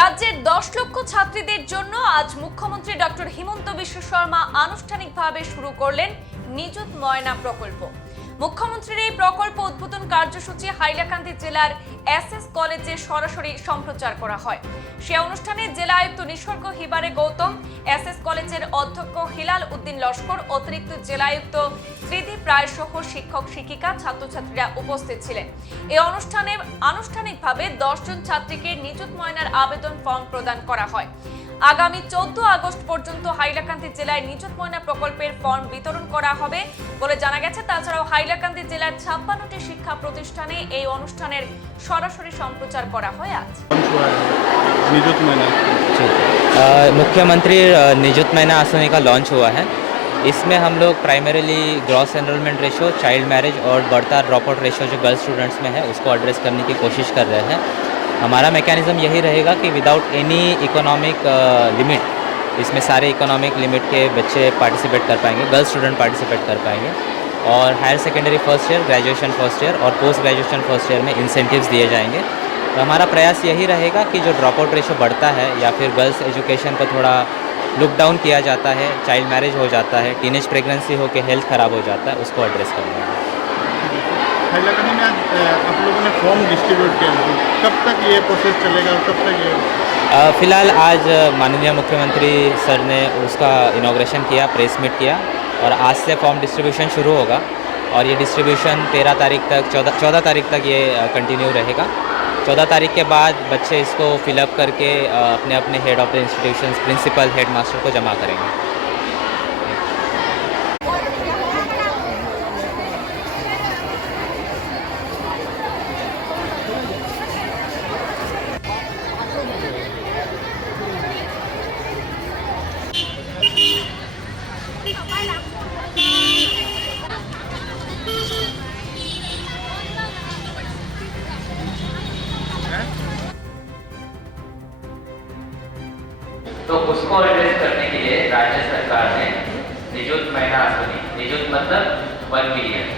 রাজ্যের দশ লক্ষ ছাত্রীদের জন্য আজ মুখ্যমন্ত্রী ডক্টর হিমন্ত বিশ্ব শর্মা আনুষ্ঠানিকভাবে শুরু করলেন নিযুত ময়না প্রকল্প মুখ্যমন্ত্রীর এই প্রকল্প উদ্বোধন কার্যসূচি হাইলাকান্দি জেলার এস এস কলেজে সরাসরি সম্প্রচার করা হয় সে অনুষ্ঠানে জেলা আয়ুক্ত নিসর্গ হিবারে গৌতম এস এস কলেজের অধ্যক্ষ হিলাল উদ্দিন লস্কর অতিরিক্ত জেলা আয়ুক্ত স্মৃতি রায় সহ শিক্ষক শিক্ষিকা ছাত্রছাত্রীরা উপস্থিত ছিলেন এই অনুষ্ঠানে আনুষ্ঠানিকভাবে দশজন ছাত্রীকে নিযুত ময়নার আবেদন ফর্ম প্রদান করা হয় आगामी 14 अगस्त पर्यंत হাইলাকান্দি জেলায় নিজুত মেনা প্রকল্পের ফর্ম বিতরণ করা হবে বলে জানা গেছে তা ছাড়াও হাইলাকান্দি জেলার 56টি শিক্ষা প্রতিষ্ঠানে এই অনুষ্ঠানের সরাসরি সমপ্রচার করা হয় আজ নিজুত মেনা মুখ্যমন্ত্রী নিজুত মেনা আসনিকা লঞ্চ हुआ है इसमें हम लोग primarily gross enrolment ratio child marriage और बढ़ता ड्रॉप आउट रेशियो जो गर्ल स्टूडेंट्स में है उसको एड्रेस करने की कोशिश कर रहे हैं हमारा मेकैनिज़म यही रहेगा कि विदाउट एनी इकोनॉमिक लिमिट इसमें सारे इकोनॉमिक लिमिट के बच्चे पार्टिसिपेट कर पाएंगे गर्ल्स स्टूडेंट पार्टिसिपेट कर पाएंगे और higher secondary first year graduation first year और पोस्ट ग्रेजुएशन फर्स्ट ईयर में इंसेंटिव्स दिए जाएंगे तो हमारा प्रयास यही रहेगा कि जो ड्रॉप आउट रेशो बढ़ता है या फिर गर्ल्स एजुकेशन को थोड़ा लुक डाउन किया जाता है चाइल्ड मैरिज हो जाता है टीनेज प्रेगनेंसी होकर हेल्थ ख़राब हो जाता है उसको एड्रेस करना है हैलाकड़ी में आप लोगों ने फॉर्म डिस्ट्रीब्यूट किया कब तक ये प्रोसेस चलेगा कब तक ये फिलहाल आज माननीय मुख्यमंत्री सर ने उसका इनाग्रेशन किया प्रेस मीट किया और आज से फॉर्म डिस्ट्रीब्यूशन शुरू होगा और ये डिस्ट्रीब्यूशन तेरह तारीख तक चौदह चौदह तारीख तक ये कंटिन्यू रहेगा चौदह तारीख के बाद बच्चे इसको फिलअप करके अपने अपने head of the institution principal head master को जमा करेंगे सरकार ने निजुत महीना आसनी निजुत मतलब वन बिलियन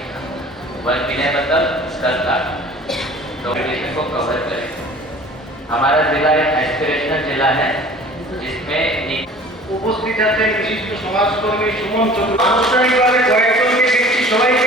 वन बिलियन मतलब दस लाख तो को कवर करें हमारा जिला एक एस्पिरेशनल जिला है जिसमें उपस्थित উপস্থিত আছেন বিশিষ্ট সমাজকর্মী সুমন চক্রবর্তী সবাইকে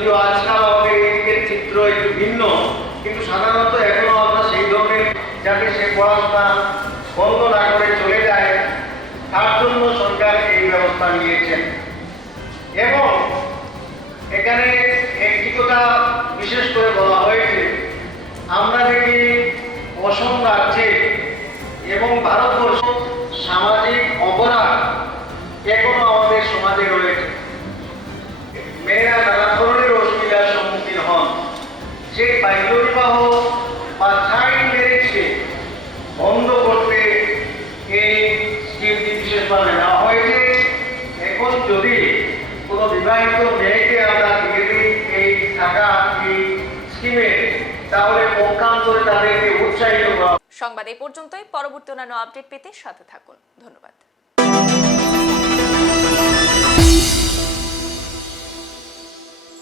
যদিও আজকাল আমাদের চিত্র একটু ভিন্ন কিন্তু সাধারণত এখনো আমরা সেই ধরনের যাতে সে পড়াশোনা বন্ধ না করে চলে যায় তার জন্য সরকার এই ব্যবস্থা নিয়েছেন এবং এখানে একটি কথা বিশেষ করে বলা হয়েছে আমরা দেখি অসম রাজ্যে এবং ভারতবর্ষ বিবাহিত মেয়েকে আমরা দিয়ে এই টাকা এই স্কিমে তাহলে পক্ষান্তরে তাদেরকে উৎসাহিত করা সংবাদ এই পর্যন্তই পরবর্তী অন্যান্য আপডেট পেতে সাথে থাকুন ধন্যবাদ